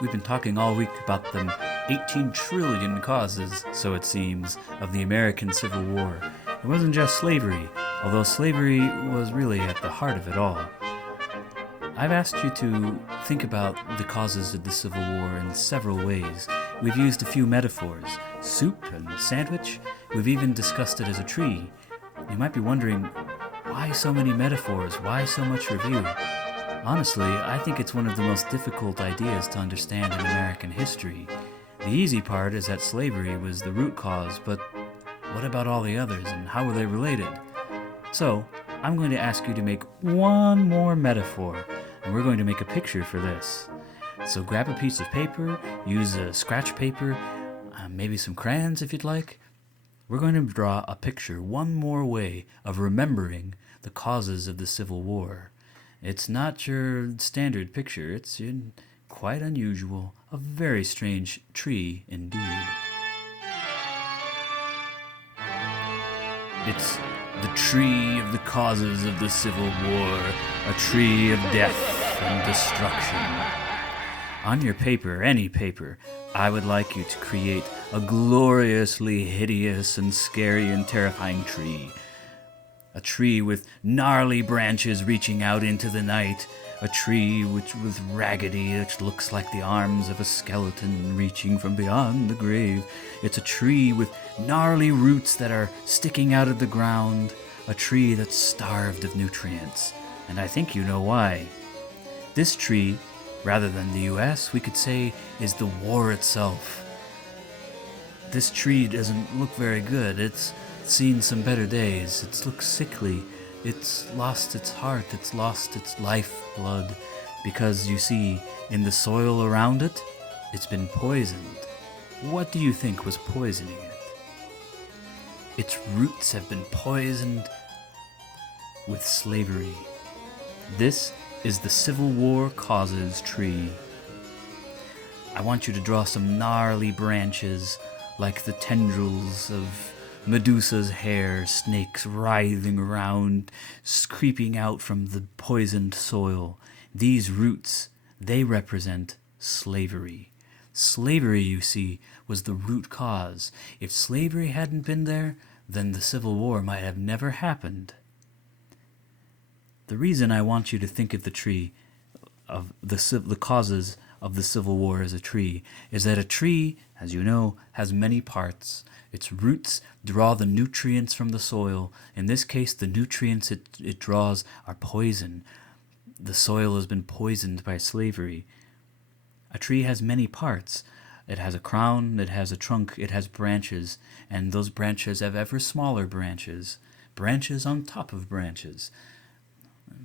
we've been talking all week about the 18 trillion causes, so it seems, of the American Civil War. It wasn't just slavery, although slavery was really at the heart of it all. I've asked you to think about the causes of the Civil War in several ways. We've used a few metaphors, soup and sandwich. We've even discussed it as a tree. You might be wondering, why so many metaphors? Why so much review? Honestly, I think it's one of the most difficult ideas to understand in American history. The easy part is that slavery was the root cause, but what about all the others, and how were they related? So, I'm going to ask you to make one more metaphor, and we're going to make a picture for this. So grab a piece of paper, use a scratch paper, maybe some crayons if you'd like. We're going to draw a picture, one more way of remembering the causes of the Civil War. It's not your standard picture, it's quite unusual, a very strange tree indeed. It's the tree of the causes of the Civil War, a tree of death and destruction. On your paper, any paper, I would like you to create a gloriously hideous and scary and terrifying tree. A tree with gnarly branches reaching out into the night. A tree which was raggedy, which looks like the arms of a skeleton reaching from beyond the grave. It's a tree with gnarly roots that are sticking out of the ground. A tree that's starved of nutrients. And I think you know why. This tree, rather than the US, we could say, is the war itself. This tree doesn't look very good. It's seen some better days. It looks sickly. It's lost its heart. It's lost its lifeblood. Because, you see, in the soil around it, it's been poisoned. What do you think was poisoning it? Its roots have been poisoned with slavery. This is the Civil War causes tree. I want you to draw some gnarly branches like the tendrils of Medusa's hair, snakes writhing around, creeping out from the poisoned soil. These roots, they represent slavery. Slavery, you see, was the root cause. If slavery hadn't been there, then the Civil War might have never happened. The reason I want you to think of the tree, of the causes of the Civil War as a tree, is that a tree, as you know, has many parts. Its roots draw the nutrients from the soil. In this case, the nutrients it draws are poison. The soil has been poisoned by slavery. A tree has many parts. It has a crown, it has a trunk, it has branches, and those branches have ever smaller branches, branches on top of branches.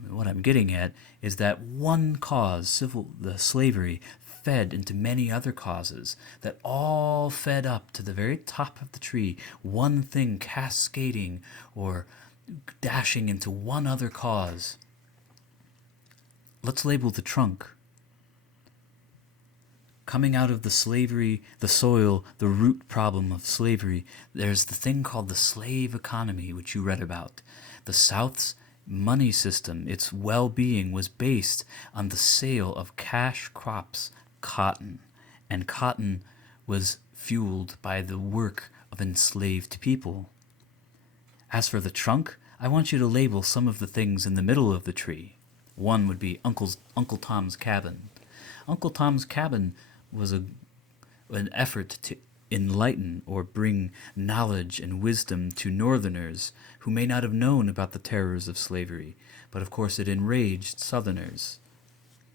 What I'm getting at is that one cause, the slavery, fed into many other causes that all fed up to the very top of the tree, one thing cascading or dashing into one other cause. Let's label the trunk. Coming out of the slavery, the soil, the root problem of slavery, there's the thing called the slave economy, which you read about. The South's money system, its well-being, was based on the sale of cash crops, cotton, and cotton was fueled by the work of enslaved people. As for the trunk, I want you to label some of the things in the middle of the tree. One would be Uncle Tom's Cabin. Uncle Tom's Cabin was an effort to enlighten or bring knowledge and wisdom to Northerners who may not have known about the terrors of slavery, but of course it enraged Southerners.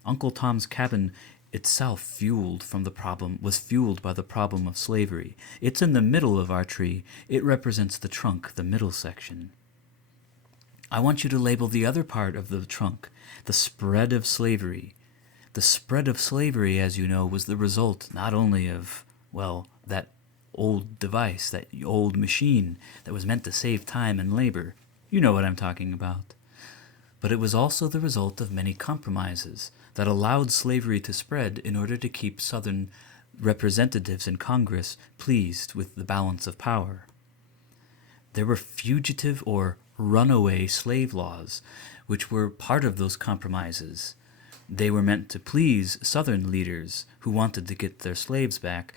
Uncle Tom's Cabin itself was fueled by the problem of slavery. It's in the middle of our tree. It represents the trunk, the middle section. I want you to label the other part of the trunk, the spread of slavery. The spread of slavery, as you know, was the result not only of, that old device, that old machine that was meant to save time and labor. You know what I'm talking about. But it was also the result of many compromises that allowed slavery to spread in order to keep Southern representatives in Congress pleased with the balance of power. There were fugitive or runaway slave laws, which were part of those compromises. They were meant to please Southern leaders who wanted to get their slaves back,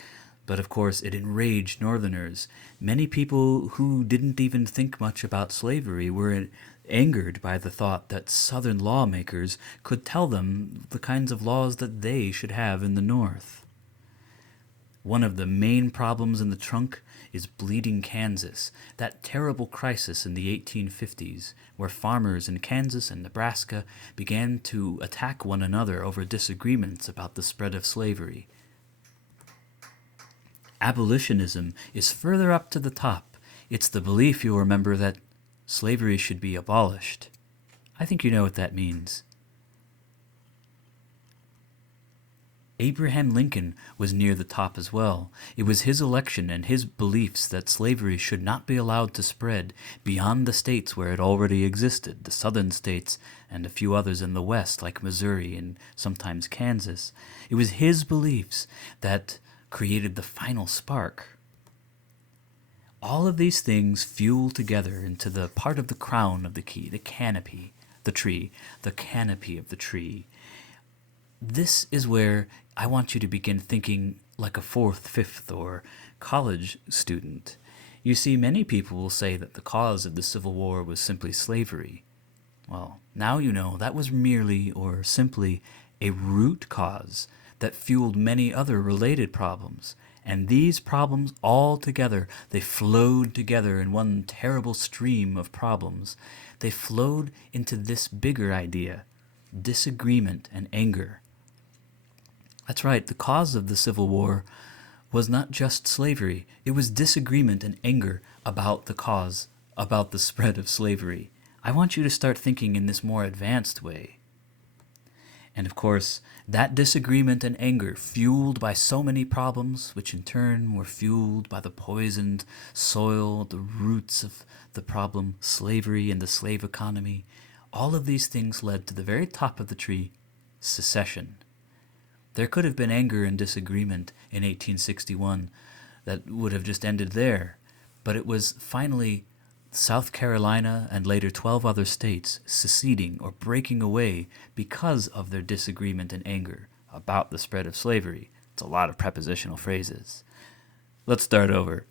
but of course it enraged Northerners. Many people who didn't even think much about slavery were angered by the thought that Southern lawmakers could tell them the kinds of laws that they should have in the North. One of the main problems in the trunk is Bleeding Kansas, that terrible crisis in the 1850s where farmers in Kansas and Nebraska began to attack one another over disagreements about the spread of slavery. Abolitionism is further up to the top. It's the belief, you'll remember, that slavery should be abolished. I think you know what that means. Abraham Lincoln was near the top as well. It was his election and his beliefs that slavery should not be allowed to spread beyond the states where it already existed, the southern states and a few others in the west like Missouri and sometimes Kansas. It was his beliefs that created the final spark. All of these things fuel together into the part of the crown of the key, the canopy, the tree, the canopy of the tree. This is where I want you to begin thinking like a fourth, fifth, or college student. You see, many people will say that the cause of the Civil War was simply slavery. Well, now you know that was merely or simply a root cause that fueled many other related problems. And these problems all together, they flowed together in one terrible stream of problems. They flowed into this bigger idea, disagreement and anger. That's right, the cause of the Civil War was not just slavery. It was disagreement and anger about the cause, about the spread of slavery. I want you to start thinking in this more advanced way. And of course, that disagreement and anger, fueled by so many problems, which in turn were fueled by the poisoned soil, the roots of the problem, slavery and the slave economy, all of these things led to the very top of the tree, secession. There could have been anger and disagreement in 1861 that would have just ended there, but it was finally South Carolina and later 12 other states seceding or breaking away because of their disagreement and anger about the spread of slavery. It's a lot of prepositional phrases. Let's start over.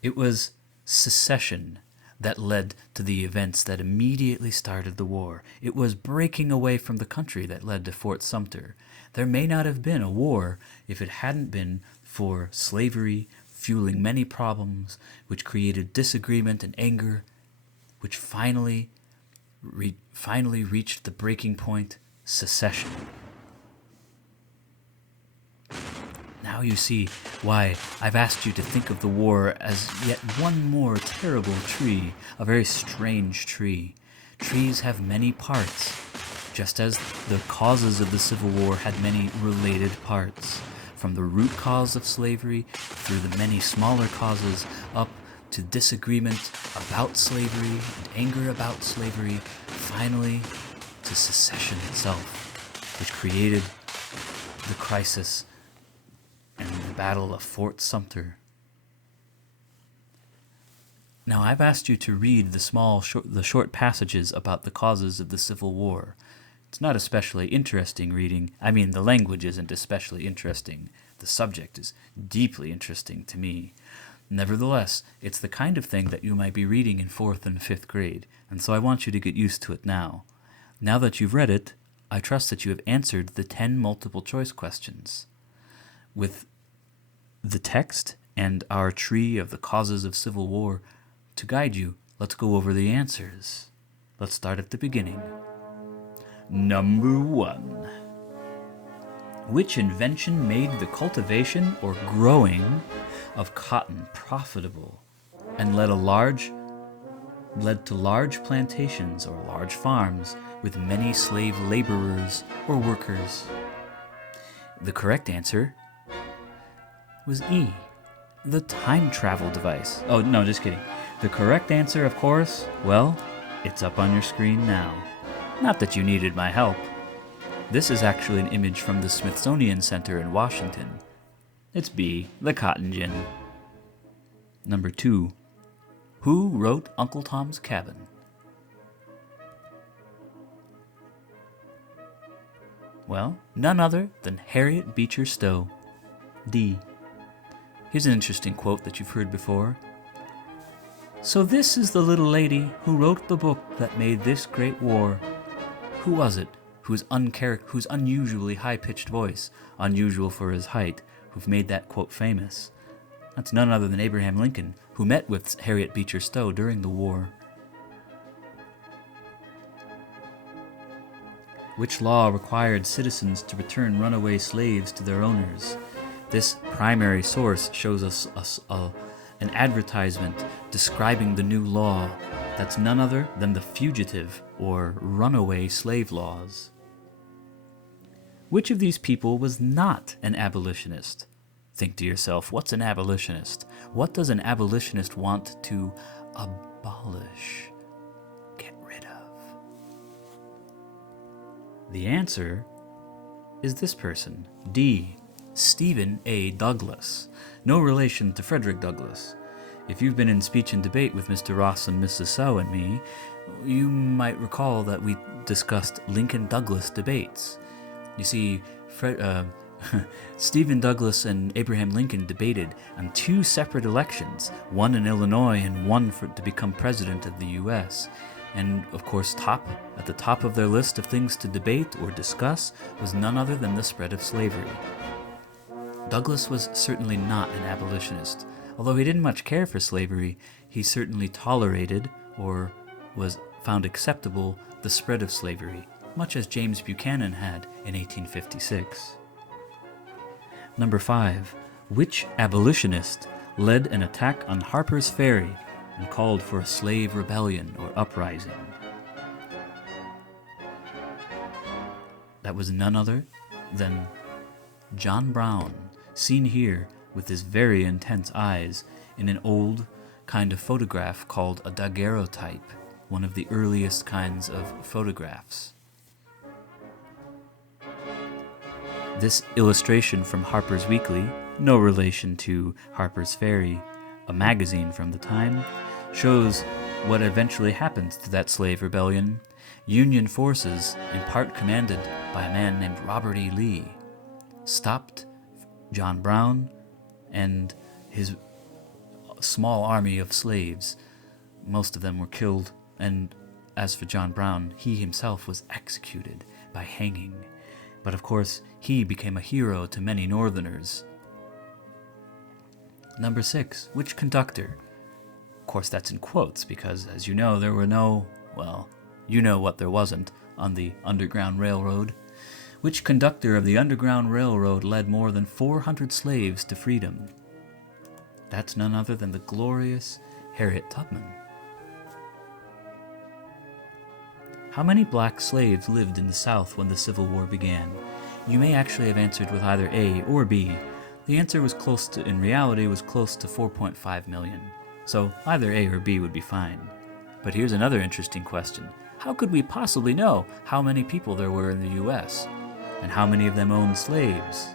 It was secession that led to the events that immediately started the war. It was breaking away from the country that led to Fort Sumter. There may not have been a war if it hadn't been for slavery fueling many problems, which created disagreement and anger, which finally reached the breaking point, secession. Now you see why I've asked you to think of the war as yet one more terrible tree, a very strange tree. Trees have many parts, just as the causes of the Civil War had many related parts, from the root cause of slavery through the many smaller causes up to disagreement about slavery and anger about slavery, finally to secession itself, which created the crisis and the Battle of Fort Sumter. Now, I've asked you to read the short passages about the causes of the Civil War. It's not especially interesting reading. I mean, the language isn't especially interesting. The subject is deeply interesting to me. Nevertheless, it's the kind of thing that you might be reading in 4th and 5th grade, and so I want you to get used to it now. Now that you've read it, I trust that you have answered the 10 multiple choice questions. With the text and our tree of the causes of Civil War to guide you, let's go over the answers. Let's start at the beginning. Number 1. Which invention made the cultivation or growing of cotton profitable and led to large plantations or large farms with many slave laborers or workers? The correct answer was E, the time travel device. Oh, no, just kidding. The correct answer, of course, well, it's up on your screen now. Not that you needed my help. This is actually an image from the Smithsonian Center in Washington. It's B, the cotton gin. Number 2. Who wrote Uncle Tom's Cabin? Well, none other than Harriet Beecher Stowe. D. Here's an interesting quote that you've heard before. So this is the little lady who wrote the book that made this great war. Who was it whose unusually high-pitched voice, unusual for his height, who've made that quote famous? That's none other than Abraham Lincoln, who met with Harriet Beecher Stowe during the war. Which law required citizens to return runaway slaves to their owners? This primary source shows us an advertisement describing the new law that's none other than the fugitive or runaway slave laws. Which of these people was not an abolitionist? Think to yourself, what's an abolitionist? What does an abolitionist want to abolish? Get rid of? The answer is this person, D. Stephen A. Douglas. No relation to Frederick Douglass. If you've been in speech and debate with Mr. Ross and Mrs. Sow and me, you might recall that we discussed Lincoln-Douglas debates. You see, Stephen Douglas and Abraham Lincoln debated on two separate elections, one in Illinois and one to become president of the U.S. And, of course, at the top of their list of things to debate or discuss was none other than the spread of slavery. Douglas was certainly not an abolitionist. Although he didn't much care for slavery, he certainly tolerated, or was found acceptable, the spread of slavery, much as James Buchanan had in 1856. Number 5. Which abolitionist led an attack on Harper's Ferry and called for a slave rebellion or uprising? That was none other than John Brown, seen here with his very intense eyes in an old kind of photograph called a daguerreotype, one of the earliest kinds of photographs. This illustration from Harper's Weekly, no relation to Harper's Ferry, a magazine from the time, shows what eventually happens to that slave rebellion. Union forces, in part commanded by a man named Robert E. Lee, stopped John Brown and his small army of slaves. Most of them were killed, and as for John Brown, he himself was executed by hanging. But of course, he became a hero to many Northerners. Number 6. Which conductor? Of course, that's in quotes, because, as you know, there were no, well, you know what there wasn't on the Underground Railroad. Which conductor of the Underground Railroad led more than 400 slaves to freedom? That's none other than the glorious Harriet Tubman. How many black slaves lived in the South when the Civil War began? You may actually have answered with either A or B. The answer was in reality was close to 4.5 million. So either A or B would be fine. But here's another interesting question. How could we possibly know how many people there were in the U.S.? And how many of them owned slaves?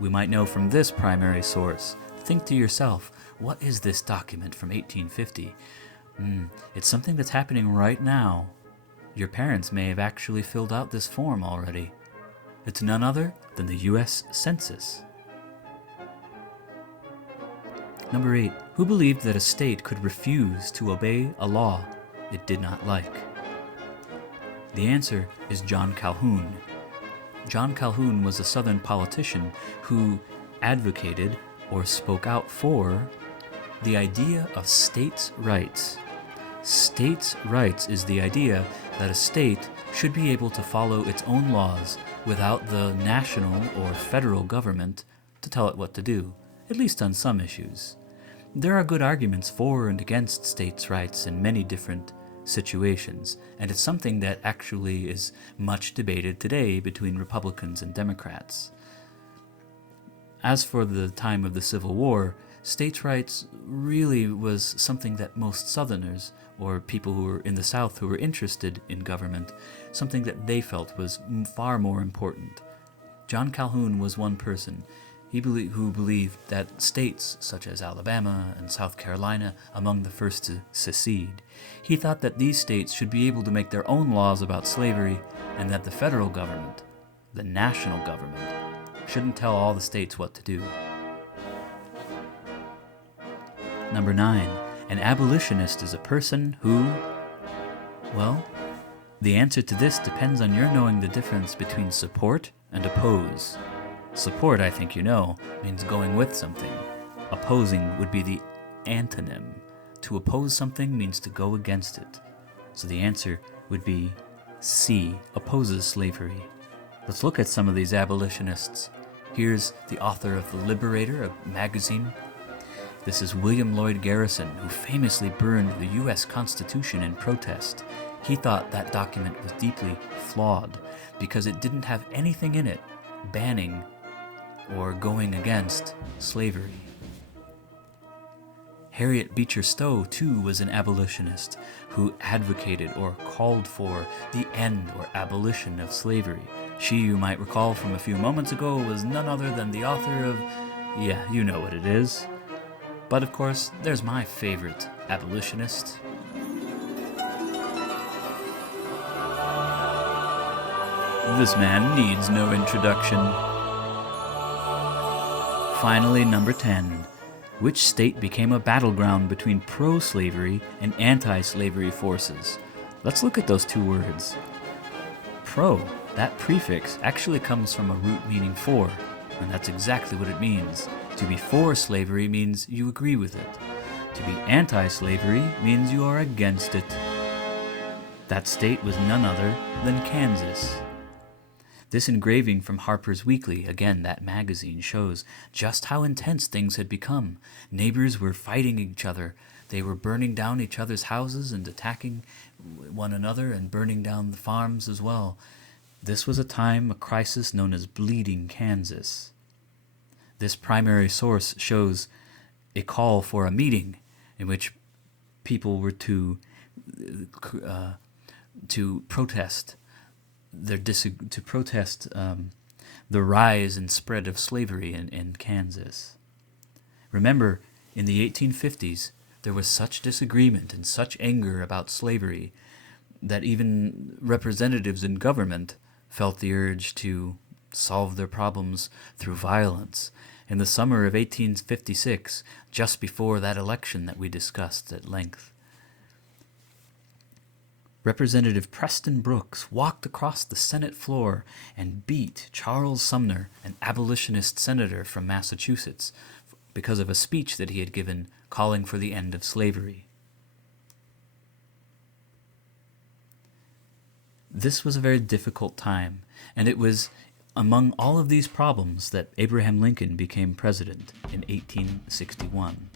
We might know from this primary source. Think to yourself, what is this document from 1850? It's something that's happening right now. Your parents may have actually filled out this form already. It's none other than the U.S. Census. Number 8. Who believed that a state could refuse to obey a law it did not like? The answer is John Calhoun. John Calhoun was a Southern politician who advocated or spoke out for the idea of states' rights. States' rights is the idea that a state should be able to follow its own laws without the national or federal government to tell it what to do, at least on some issues. There are good arguments for and against states' rights in many different situations, and it's something that actually is much debated today between Republicans and Democrats. As for the time of the Civil War, states' rights really was something that most Southerners, or people who were in the South who were interested in government, something that they felt was far more important. John Calhoun was one person who believed that states such as Alabama and South Carolina, among the first to secede, he thought that these states should be able to make their own laws about slavery, and that the federal government, the national government, shouldn't tell all the states what to do. Number 9. An abolitionist is a person who, well, the answer to this depends on your knowing the difference between support and oppose. Support, I think you know, means going with something. Opposing would be the antonym. To oppose something means to go against it. So the answer would be C, opposes slavery. Let's look at some of these abolitionists. Here's the author of The Liberator, a magazine. This is William Lloyd Garrison, who famously burned the U.S. Constitution in protest. He thought that document was deeply flawed because it didn't have anything in it banning or going against slavery. Harriet Beecher Stowe, too, was an abolitionist who advocated or called for the end or abolition of slavery. She, you might recall from a few moments ago, was none other than the author of, yeah, you know what it is. But of course, there's my favorite abolitionist. This man needs no introduction. Finally, number 10. Which state became a battleground between pro-slavery and anti-slavery forces? Let's look at those two words. Pro, that prefix actually comes from a root meaning for, and that's exactly what it means. To be for slavery means you agree with it. To be anti-slavery means you are against it. That state was none other than Kansas. This engraving from Harper's Weekly, again that magazine, shows just how intense things had become. Neighbors were fighting each other. They were burning down each other's houses and attacking one another and burning down the farms as well. This was a crisis known as Bleeding Kansas. This primary source shows a call for a meeting in which people were to protest the rise and spread of slavery in Kansas. Remember, in the 1850s, there was such disagreement and such anger about slavery that even representatives in government felt the urge to solve their problems through violence. In the summer of 1856, just before that election that we discussed at length, Representative Preston Brooks walked across the Senate floor and beat Charles Sumner, an abolitionist senator from Massachusetts, because of a speech that he had given calling for the end of slavery. This was a very difficult time, and it was among all of these problems that Abraham Lincoln became president in 1861.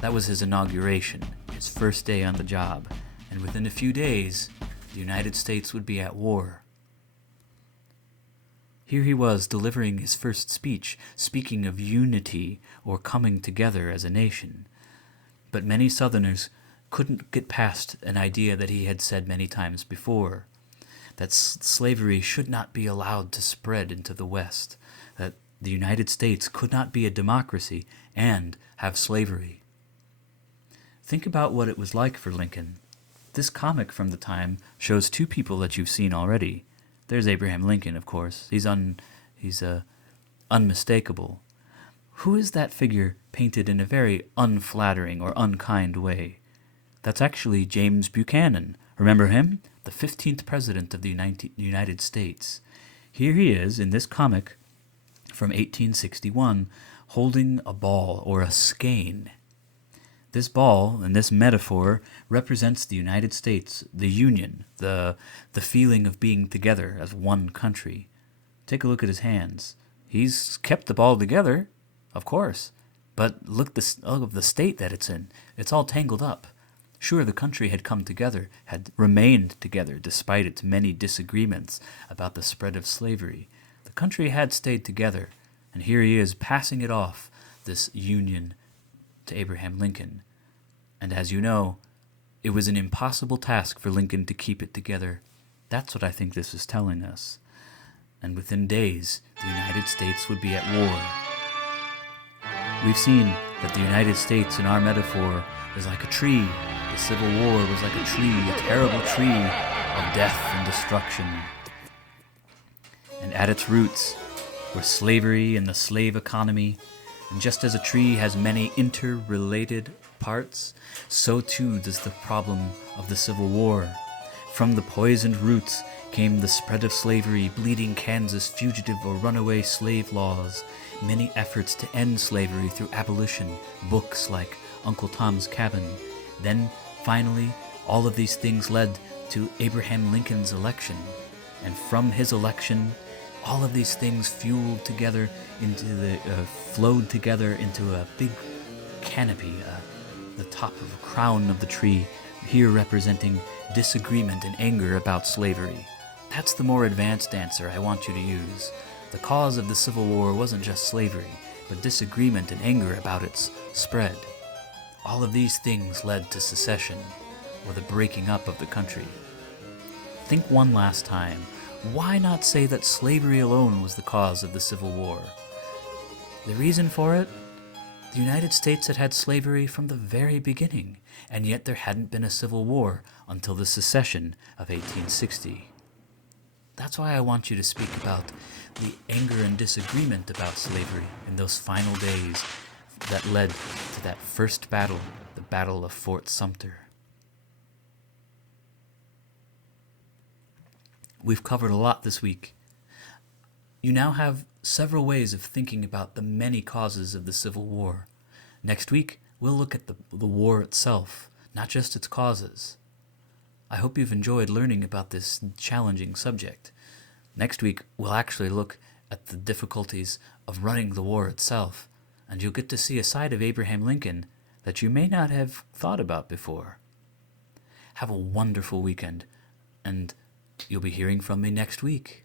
That was his inauguration, his first day on the job, and within a few days, the United States would be at war. Here he was delivering his first speech, speaking of unity or coming together as a nation. But many Southerners couldn't get past an idea that he had said many times before, that slavery should not be allowed to spread into the West, that the United States could not be a democracy and have slavery. Think about what it was like for Lincoln. This comic from the time shows two people that you've seen already. There's Abraham Lincoln, of course. He's unmistakable. Who is that figure painted in a very unflattering or unkind way? That's actually James Buchanan. Remember him? The 15th president of the United States. Here he is in this comic from 1861, holding a ball or a skein. This ball, in this metaphor, represents the United States, the Union, the feeling of being together as one country. Take a look at his hands. He's kept the ball together, of course, but look at the state that it's in. It's all tangled up. Sure, the country had come together, had remained together despite its many disagreements about the spread of slavery. The country had stayed together, and here he is passing it off, this union, to Abraham Lincoln. And as you know, it was an impossible task for Lincoln to keep it together. That's what I think this is telling us. And within days, the United States would be at war. We've seen that the United States in our metaphor is like a tree. The Civil War was like a tree, a terrible tree of death and destruction. And at its roots were slavery and the slave economy. And just as a tree has many interrelated parts, so too does the problem of the Civil War. From the poisoned roots came the spread of slavery, bleeding Kansas, fugitive or runaway slave laws, many efforts to end slavery through abolition, books like Uncle Tom's Cabin. Then, finally, all of these things led to Abraham Lincoln's election. And from his election, all of these things flowed together into a big canopy, the top of a crown of the tree, here representing disagreement and anger about slavery. That's the more advanced answer I want you to use. The cause of the Civil War wasn't just slavery, but disagreement and anger about its spread. All of these things led to secession, or the breaking up of the country. Think one last time. Why not say that slavery alone was the cause of the Civil War? The reason for it? The United States had had slavery from the very beginning, and yet there hadn't been a civil war until the secession of 1860. That's why I want you to speak about the anger and disagreement about slavery in those final days that led to that first battle, the Battle of Fort Sumter. We've covered a lot this week. You now have several ways of thinking about the many causes of the Civil War. Next week, we'll look at the war itself, not just its causes. I hope you've enjoyed learning about this challenging subject. Next week, we'll actually look at the difficulties of running the war itself, and you'll get to see a side of Abraham Lincoln that you may not have thought about before. Have a wonderful weekend, and you'll be hearing from me next week.